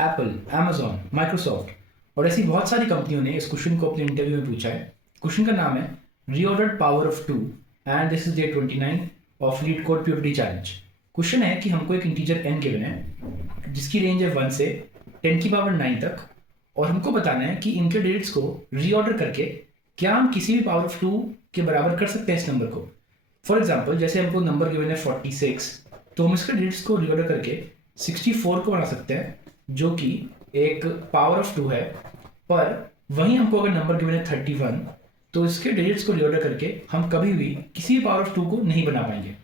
Apple, Amazon, Microsoft और ऐसी बहुत सारी कंपनियों ने इस क्वेश्चन को अपने इंटरव्यू में पूछा है। क्वेश्चन का नाम है reordered power of 2 and this is day 29 of LeetCode purity challenge. Question है कि हमको एक इंटीजर n गिवन है जिसकी रेंज है 1 से 10 की पावर 9 तक और हमको बताना है कि इनके डिजिट्स को रीऑर्डर करके क्या हम किसी भी पावर ऑफ 2 के बराबर कर सकते हैं इस नंबर को। फॉर एग्जाम्पल जैसे हमको नंबर गिवन है 46, तो हम इसके डिजिट्स को रीऑर्डर करके 64 को बना सकते हैं जो कि एक पावर ऑफ 2 है। पर वहीं हमको अगर नंबर गिवन है 31, तो इसके डिजिट्स को रीऑर्डर करके हम कभी भी किसी भी पावर ऑफ 2 को नहीं बना पाएंगे।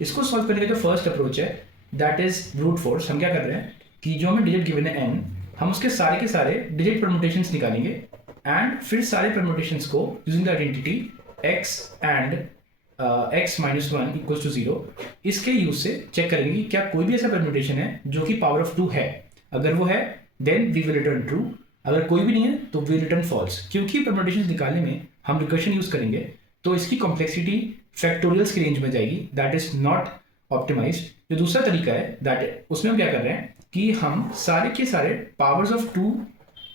इसको सॉल्व करने का जो फर्स्ट अप्रोच है दैट इज ब्रूट फोर्स। हम क्या कर रहे हैं कि जो हमें डिजिट गिवन है n, हम उसके सारे के सारे डिजिट परम्यूटेशंस निकालेंगे एंड फिर सारे परम्यूटेशंस को using the identity x and x minus 1 equals to 0 इसके यूज से चेक करेंगे कि क्या कोई भी ऐसा परम्यूटेशन है जो कि पावर ऑफ 2 है। अगर वो है then we will return true, अगर कोई भी नहीं है तो वी रिटर्न फॉल्स। क्योंकि परम्यूटेशंस निकालने में हम रिकर्शन यूज करेंगे तो इसकी कॉम्प्लेक्सिटी फैक्टोरियल्स की रेंज में जाएगी, दैट इज नॉट ऑप्टिमाइज्ड। जो दूसरा तरीका है दैट उसमें हम क्या कर रहे हैं कि हम सारे के सारे पावर्स ऑफ 2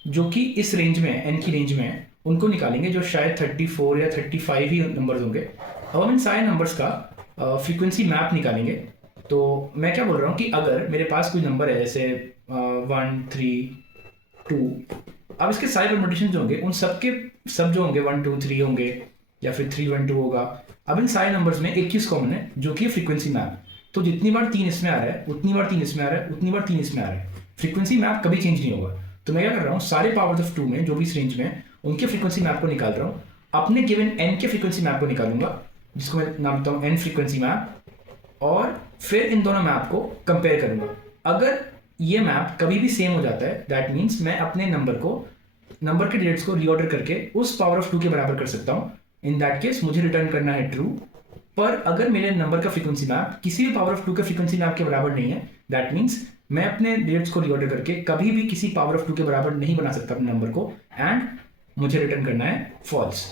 जो कि इस रेंज में है, n की रेंज में है, उनको निकालेंगे जो शायद 34 या 35 ही नंबर्स होंगे। अब हम इन सारे नंबर्स का फ्रीक्वेंसी मैप निकालेंगे। तो मैं क्या बोल रहा हूँ कि अगर मेरे पास कोई नंबर है जैसे 1 3 2, अब इसके सारे परम्यूटेशन जो होंगे उन सब जो होंगे 1 2 3 होंगे या फिर 3 1 2 होगा। अब इन सारे नंबर्स में एक चीज़ कॉमन है जो कि फ्रीक्वेंसी मैप। तो जितनी बार 3 इसमें आ रहा है उतनी बार 3 इसमें आ रहा है उतनी बार 3 इसमें आ रहा है, फ्रीक्वेंसी मैप कभी चेंज नहीं होगा। तो मैं क्या कर रहा हूँ सारे पावर्स ऑफ 2 में जो भी इस रेंज में उनके फ्रीक्वेंसी मैप को निकाल रहा हूँ, अपने गिवन n के फ्रीक्वेंसी मैप को निकालूंगा जिसको मैं नाम देता हूँ n फ्रीक्वेंसी मैप, और फिर इन दोनों मैप को कंपेयर करूंगा। अगर ये मैप कभी भी सेम हो जाता है दैट मीन्स मैं अपने नंबर के डिजिट्स को रीऑर्डर करके उस पावर ऑफ 2 के बराबर कर सकता हूँ। इन दैट केस मुझे रिटर्न करना है ट्रू। पर अगर मेरे नंबर का फ्रीक्वेंसी मैप किसी भी पावर ऑफ 2 के फ्रीक्वेंसी मैप के बराबर नहीं है दैट मीन्स मैं अपने डिजिट्स को रीऑर्डर करके कभी भी किसी पावर ऑफ 2 के बराबर नहीं बना सकता अपने नंबर को एंड मुझे रिटर्न करना है फॉल्स।